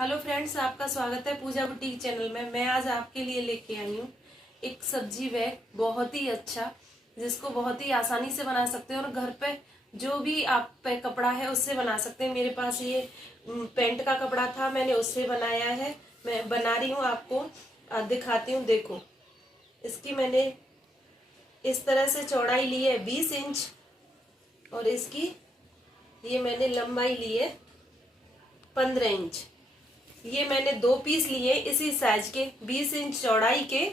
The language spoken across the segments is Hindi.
हेलो फ्रेंड्स, आपका स्वागत है पूजा बुटीक चैनल में। मैं आज आपके लिए लेके आई हूँ एक सब्जी बैग, बहुत ही अच्छा, जिसको बहुत ही आसानी से बना सकते हैं और घर पे जो भी आप पे कपड़ा है उससे बना सकते हैं। मेरे पास ये पेंट का कपड़ा था, मैंने उससे बनाया है। मैं बना रही हूँ, आपको दिखाती हूँ। देखो, इसकी मैंने इस तरह से चौड़ाई ली है 20 इंच और इसकी ये मैंने लंबाई ली है 15 इंच। ये मैंने 2 पीस लिए इसी साइज के, 20 इंच चौड़ाई के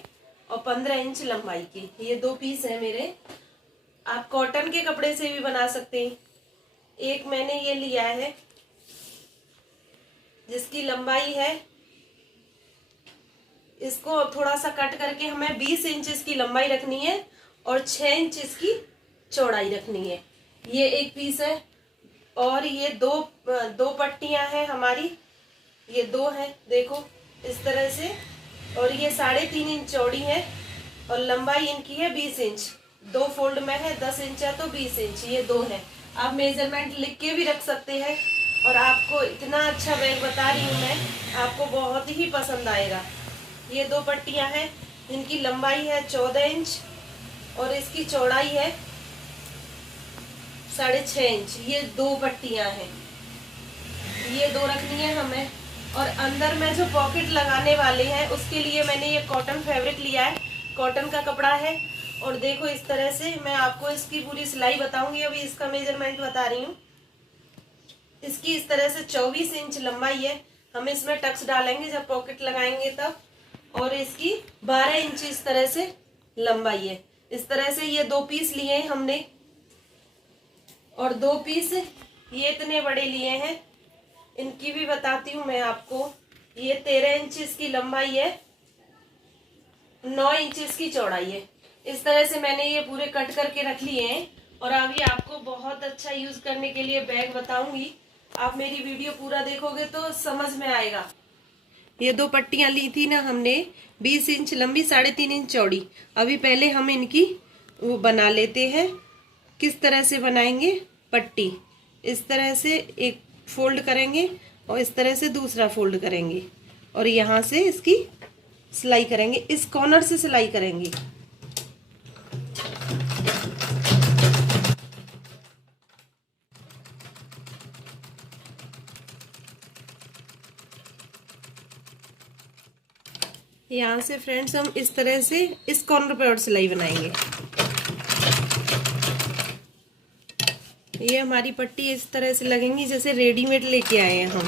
और 15 इंच लंबाई के। ये 2 पीस है मेरे। आप कॉटन के कपड़े से भी बना सकते हैं। एक मैंने ये लिया है जिसकी लंबाई है, इसको थोड़ा सा कट करके हमें 20 इंच इसकी लंबाई रखनी है और 6 इंच इसकी चौड़ाई रखनी है। ये एक पीस है। और ये दो पट्टियां हैं हमारी, ये 2 हैं, देखो इस तरह से। और ये 3.5 इंच चौड़ी है और लंबाई इनकी है 20 इंच। 2 फोल्ड में है, 10 इंच है तो 20 इंच, ये 2 है। आप मेजरमेंट लिख के भी रख सकते हैं। और आपको इतना अच्छा बैग बता रही हूँ मैं, आपको बहुत ही पसंद आएगा। ये 2 पट्टियां हैं, इनकी लंबाई है 14 इंच और इसकी चौड़ाई है 6.5 इंच। ये 2 पट्टियां हैं, ये 2 रखनी है हमें। और अंदर में जो पॉकेट लगाने वाले हैं उसके लिए मैंने ये कॉटन फैब्रिक लिया है, कॉटन का कपड़ा है। और देखो इस तरह से मैं आपको इसकी पूरी सिलाई बताऊंगी। अभी इसका मेजरमेंट बता रही हूँ। इसकी इस तरह से 24 इंच लंबाई है। हम इसमें टक्स डालेंगे जब पॉकेट लगाएंगे तब। और इसकी 12 इंच इस तरह से लंबाई है। इस तरह से ये 2 पीस लिए हैं हमने और 2 पीस ये इतने बड़े लिए हैं। इनकी भी बताती हूँ मैं आपको। ये 13 इंच इसकी लंबाई है, 9 इंच इसकी चौड़ाई है। इस तरह से मैंने ये पूरे कट करके रख लिए हैं। और अभी आपको बहुत अच्छा यूज करने के लिए बैग बताऊंगी। आप मेरी वीडियो पूरा देखोगे तो समझ में आएगा। ये 2 पट्टियां ली थी ना हमने, 20 इंच लंबी, 3.5 इंच चौड़ी। अभी पहले हम इनकी वो बना लेते हैं। किस तरह से बनाएंगे पट्टी, इस तरह से एक फोल्ड करेंगे और इस तरह से दूसरा फोल्ड करेंगे और यहाँ से इसकी सिलाई करेंगे, इस कॉर्नर से सिलाई करेंगे। यहाँ से फ्रेंड्स हम इस तरह से इस कॉर्नर पे और सिलाई बनाएंगे। ये हमारी पट्टी इस तरह से लगेंगी जैसे रेडीमेड लेके आए हैं हम।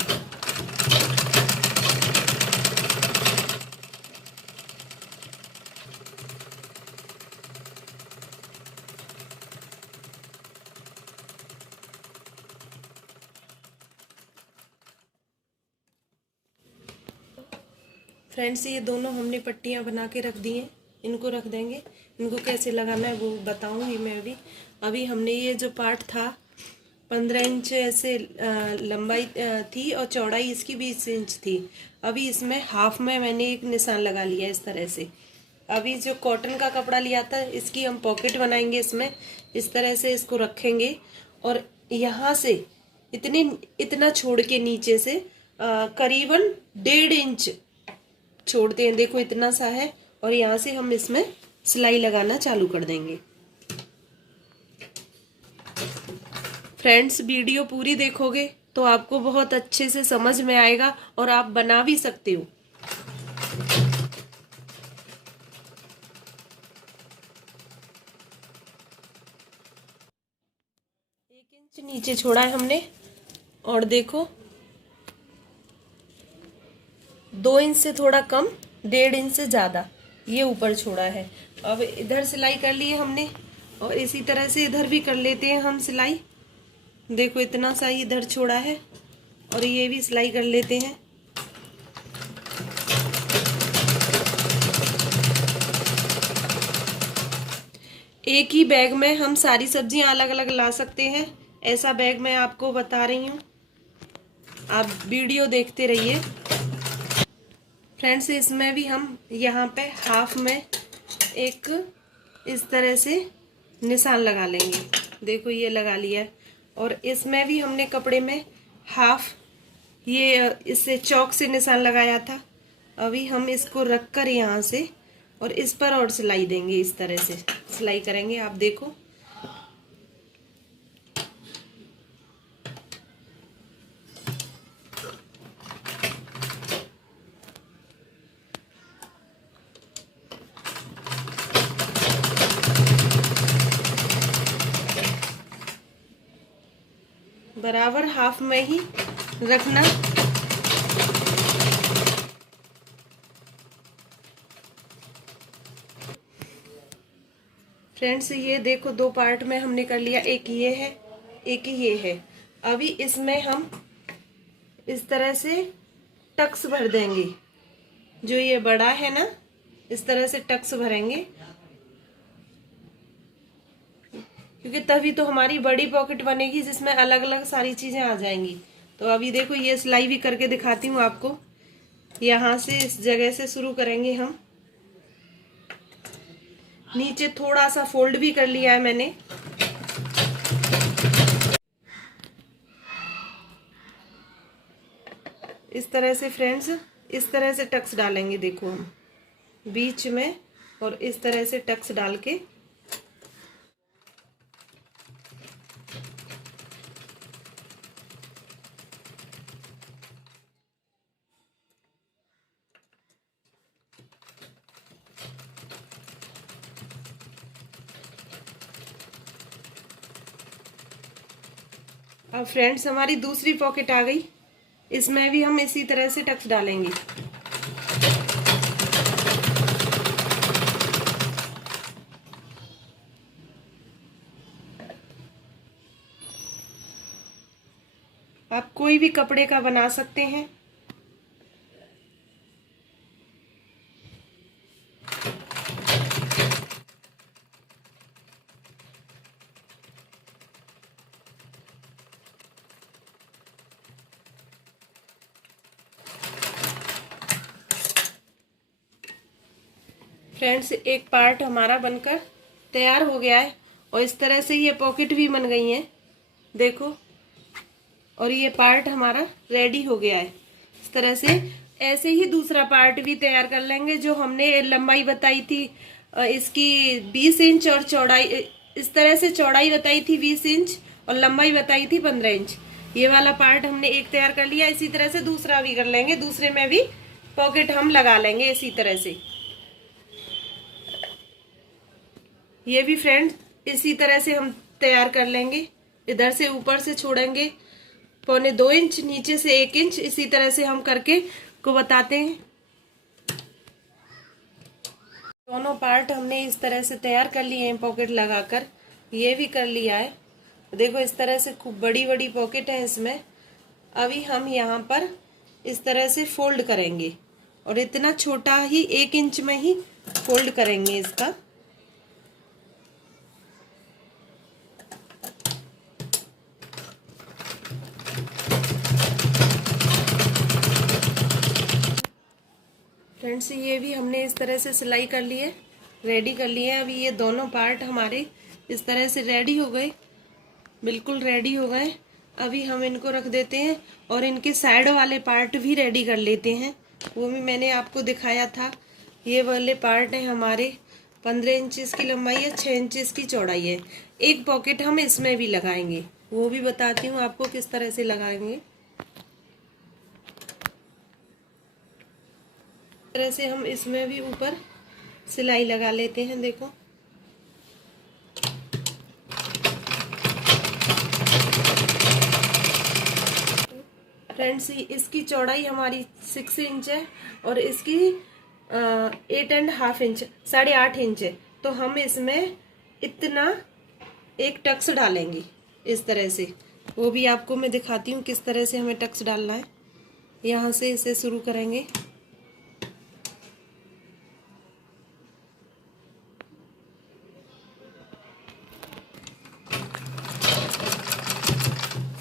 फ्रेंड्स, ये दोनों हमने पट्टियां बना के रख दी हैं। इनको रख देंगे। इनको कैसे लगाना है वो बताऊंगी मैं अभी हमने ये जो पार्ट था 15 इंच ऐसे लंबाई थी और चौड़ाई इसकी 20 इंच थी। अभी इसमें हाफ में मैंने एक निशान लगा लिया इस तरह से। अभी जो कॉटन का कपड़ा लिया था इसकी हम पॉकेट बनाएंगे। इसमें इस तरह से इसको रखेंगे और यहाँ से इतना छोड़ के नीचे से करीबन 1.5 इंच छोड़ते हैं। देखो इतना सा है और यहाँ से हम इसमें सिलाई लगाना चालू कर देंगे। फ्रेंड्स, वीडियो पूरी देखोगे तो आपको बहुत अच्छे से समझ में आएगा और आप बना भी सकते हो। एक इंच नीचे छोड़ा है हमने और देखो 2 इंच से थोड़ा कम, 1.5 इंच से ज्यादा ये ऊपर छोड़ा है। अब इधर सिलाई कर ली है हमने और इसी तरह से इधर भी कर लेते हैं हम सिलाई। देखो इतना सा इधर छोड़ा है और ये भी सिलाई कर लेते हैं। एक ही बैग में हम सारी सब्जियां अलग अलग ला सकते हैं। ऐसा बैग मैं आपको बता रही हूँ, आप वीडियो देखते रहिए। फ्रेंड्स, इसमें भी हम यहाँ पे हाफ में एक इस तरह से निशान लगा लेंगे। देखो ये लगा लिया है। और इसमें भी हमने कपड़े में हाफ ये इससे चौक से निशान लगाया था। अभी हम इसको रख कर यहाँ से और इस पर और सिलाई देंगे, इस तरह से सिलाई करेंगे। आप देखो बराबर हाफ में ही रखना। फ्रेंड्स ये देखो, दो पार्ट में हमने कर लिया, एक ये है एक ये है। अभी इसमें हम इस तरह से टक्स भर देंगे। जो ये बड़ा है ना, इस तरह से टक्स भरेंगे, क्योंकि तभी तो हमारी बड़ी पॉकेट बनेगी जिसमें अलग अलग सारी चीजें आ जाएंगी। तो अभी देखो ये सिलाई भी करके दिखाती हूँ आपको। यहाँ से इस जगह से शुरू करेंगे हम। नीचे थोड़ा सा फोल्ड भी कर लिया है मैंने। इस तरह से फ्रेंड्स, इस तरह से टक्स डालेंगे। देखो हम बीच में और इस तरह से टक्स डाल के अब फ्रेंड्स हमारी दूसरी पॉकेट आ गई। इसमें भी हम इसी तरह से टक्स डालेंगे। आप कोई भी कपड़े का बना सकते हैं। फ्रेंड्स एक पार्ट हमारा बनकर तैयार हो गया है और इस तरह से ये पॉकेट भी बन गई है, देखो। और ये पार्ट हमारा रेडी हो गया है। इस तरह से ऐसे ही दूसरा पार्ट भी तैयार कर लेंगे। जो हमने लंबाई बताई थी इसकी 20 इंच और चौड़ाई, इस तरह से चौड़ाई बताई थी 20 इंच और लंबाई बताई थी 15 इंच। ये वाला पार्ट हमने एक तैयार कर लिया। इसी तरह से दूसरा भी कर लेंगे। दूसरे में भी पॉकेट हम लगा लेंगे इसी तरह से। ये भी फ्रेंड्स इसी तरह से हम तैयार कर लेंगे। इधर से ऊपर से छोड़ेंगे 1.25 इंच, नीचे से 1 इंच। इसी तरह से हम करके को बताते हैं। दोनों पार्ट हमने इस तरह से तैयार कर लिए हैं पॉकेट लगाकर। ये भी कर लिया है, देखो इस तरह से खूब बड़ी बड़ी पॉकेट है इसमें। अभी हम यहाँ पर इस तरह से फोल्ड करेंगे और इतना छोटा ही 1 इंच में ही फोल्ड करेंगे इसका। फ्रेंड्स ये भी हमने इस तरह से सिलाई कर ली है, रेडी कर लिए है। अभी ये दोनों पार्ट हमारे इस तरह से रेडी हो गए, बिल्कुल रेडी हो गए। अभी हम इनको रख देते हैं और इनके साइड वाले पार्ट भी रेडी कर लेते हैं। वो भी मैंने आपको दिखाया था। ये वाले पार्ट है हमारे 15 इंच की लंबाई है, 6 इंच की चौड़ाई है। एक पॉकेट हम इसमें भी लगाएंगे, वो भी बताती हूँ आपको किस तरह से लगाएंगे। तरह से हम इसमें भी ऊपर सिलाई लगा लेते हैं, देखो। फ्रेंड्स इसकी चौड़ाई हमारी 6 इंच है और इसकी 8.5 इंच, 8.5 इंच है। तो हम इसमें इतना एक टक्स डालेंगे इस तरह से। वो भी आपको मैं दिखाती हूँ किस तरह से हमें टक्स डालना है। यहाँ से इसे शुरू करेंगे।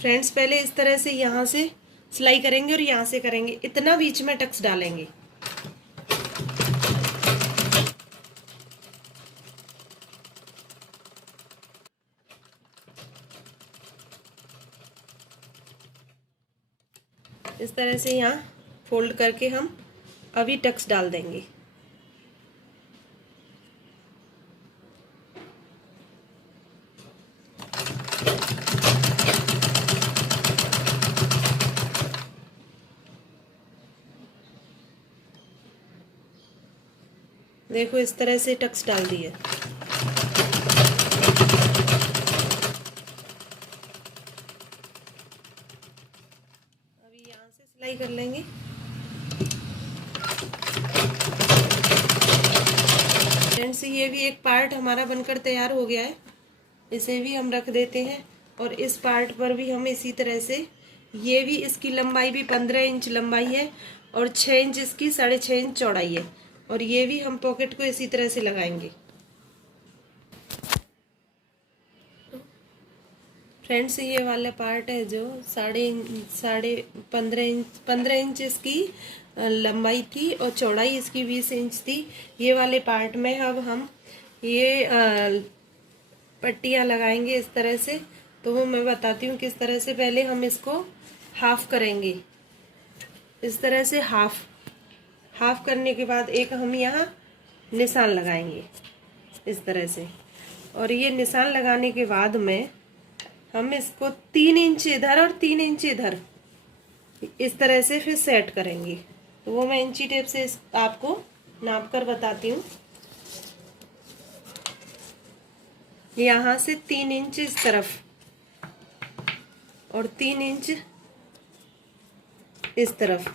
फ्रेंड्स पहले इस तरह से यहाँ से सिलाई करेंगे और यहाँ से करेंगे, इतना बीच में टक्स डालेंगे। इस तरह से यहाँ फोल्ड करके हम अभी टक्स डाल देंगे। देखो इस तरह से टक्स डाल दिए। अभी यहाँ से सिलाई कर लेंगे। फ्रेंड्स ये भी एक पार्ट हमारा बनकर तैयार हो गया है, इसे भी हम रख देते हैं। और इस पार्ट पर भी हम इसी तरह से, ये भी इसकी लंबाई भी 15 इंच लंबाई है और 6 इंच इसकी 6.5 इंच चौड़ाई है। और ये भी हम पॉकेट को इसी तरह से लगाएंगे। फ्रेंड्स ये वाला पार्ट है जो 15 इंच इसकी लंबाई थी और चौड़ाई इसकी 20 इंच थी। ये वाले पार्ट में अब हम ये पट्टियाँ लगाएंगे इस तरह से। तो वो मैं बताती हूँ किस तरह से। पहले हम इसको हाफ करेंगे, इस तरह से हाफ करने के बाद एक हम यहाँ निशान लगाएंगे इस तरह से। और ये निशान लगाने के बाद में हम इसको 3 इंच इधर और 3 इंच इधर इस तरह से फिर सेट करेंगे। तो वो मैं इंची टेप से आपको नाप कर बताती हूँ। यहाँ से 3 इंच इस तरफ और 3 इंच इस तरफ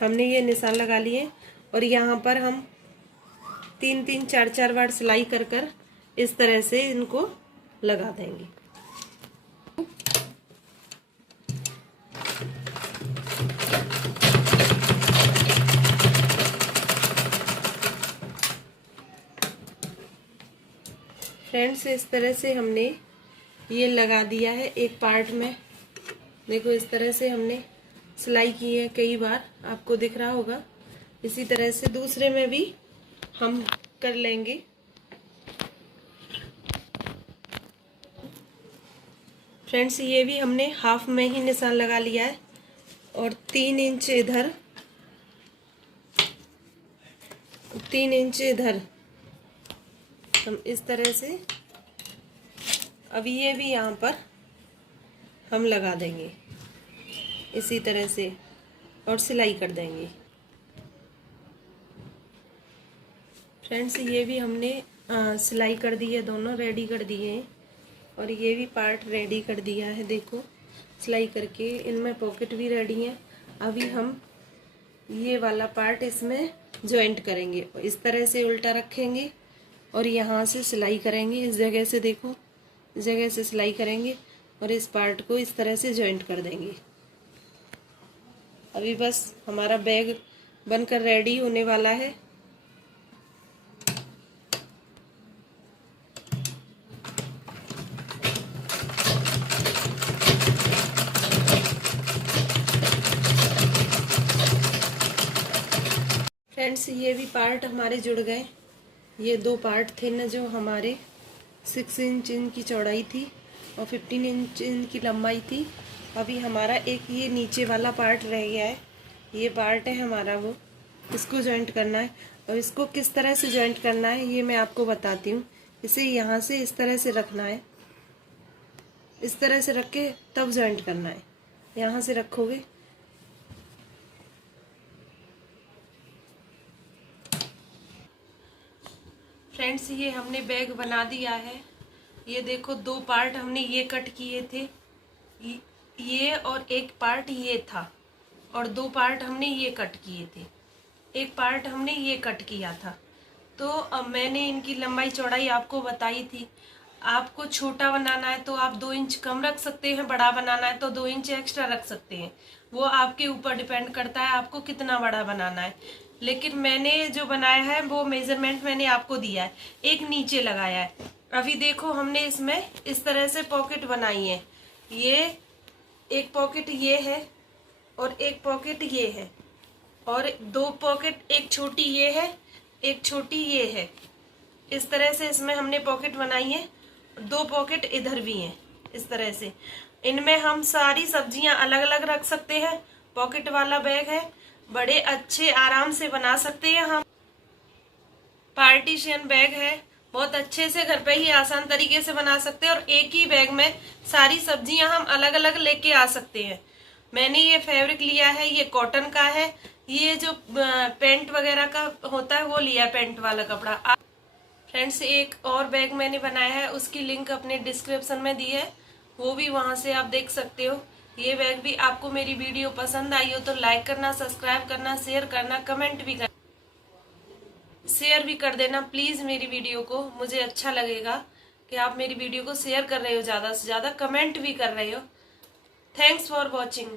हमने ये निशान लगा लिए। और यहाँ पर हम 3-3 4-4 बार सिलाई कर कर इस तरह से इनको लगा देंगे। फ्रेंड्स इस तरह से हमने ये लगा दिया है एक पार्ट में। देखो इस तरह से हमने सिलाई की है, कई बार आपको दिख रहा होगा। इसी तरह से दूसरे में भी हम कर लेंगे। फ्रेंड्स ये भी हमने हाफ में ही निशान लगा लिया है और 3 इंच इधर 3 इंच इधर हम इस तरह से अभी ये भी यहाँ पर हम लगा देंगे इसी तरह से और सिलाई कर देंगे। फ्रेंड्स ये भी हमने सिलाई कर दी है, दोनों रेडी कर दिए हैं। और ये भी पार्ट रेडी कर दिया है, देखो सिलाई करके। इनमें पॉकेट भी रेडी है। अभी हम ये वाला पार्ट इसमें जॉइंट करेंगे। इस तरह से उल्टा रखेंगे और यहाँ से सिलाई करेंगे। इस जगह से देखो, इस जगह से सिलाई करेंगे और इस पार्ट को इस तरह से जॉइंट कर देंगे। अभी बस हमारा बैग बनकर रेडी होने वाला है। फ्रेंड्स ये भी पार्ट हमारे जुड़ गए। ये 2 पार्ट थे ना जो हमारे 6 इंच इनकी चौड़ाई थी और 15 इंच इनकी लंबाई थी। अभी हमारा एक ये नीचे वाला पार्ट रह गया है। ये पार्ट है हमारा, वो इसको जॉइंट करना है। और इसको किस तरह से जॉइंट करना है ये मैं आपको बताती हूँ। इसे यहाँ से इस तरह से रखना है, इस तरह से रख के तब जॉइंट करना है। यहाँ से रखोगे फ्रेंड्स ये हमने बैग बना दिया है। ये देखो 2 पार्ट हमने ये कट किए थे, ये और एक पार्ट ये था और 2 पार्ट हमने ये कट किए थे, एक पार्ट हमने ये कट किया था। तो अब मैंने इनकी लंबाई चौड़ाई आपको बताई थी। आपको छोटा बनाना है तो आप 2 इंच कम रख सकते हैं, बड़ा बनाना है तो 2 इंच एक्स्ट्रा रख सकते हैं। वो आपके ऊपर डिपेंड करता है आपको कितना बड़ा बनाना है। लेकिन मैंने जो बनाया है वो मेजरमेंट मैंने आपको दिया है, एक नीचे लगाया है। अभी देखो हमने इसमें इस तरह से पॉकेट बनाई है। ये एक पॉकेट ये है और एक पॉकेट ये है और 2 पॉकेट, एक छोटी ये है, एक छोटी ये है। इस तरह से इसमें हमने पॉकेट बनाई है। 2 पॉकेट इधर भी हैं इस तरह से। इनमें हम सारी सब्जियां अलग अलग रख सकते हैं पॉकेट वाला बैग है, बड़े अच्छे आराम से बना सकते हैं हम। पार्टीशन बैग है, बहुत अच्छे से घर पे ही आसान तरीके से बना सकते हैं और एक ही बैग में सारी सब्जियां हम अलग अलग लेके आ सकते हैं। मैंने ये फैब्रिक लिया है, ये कॉटन का है। ये जो पेंट वगैरह का होता है वो लिया है, पेंट वाला कपड़ा। फ्रेंड्स, एक और बैग मैंने बनाया है, उसकी लिंक अपने डिस्क्रिप्शन में दी है, वो भी वहां से आप देख सकते हो। ये बैग भी आपको मेरी वीडियो पसंद आई हो तो लाइक करना, सब्सक्राइब करना, शेयर करना, कमेंट भी करना, शेयर भी कर देना प्लीज मेरी वीडियो को। मुझे अच्छा लगेगा कि आप मेरी वीडियो को शेयर कर रहे हो, ज्यादा से ज्यादा कमेंट भी कर रहे हो। Thanks for watching.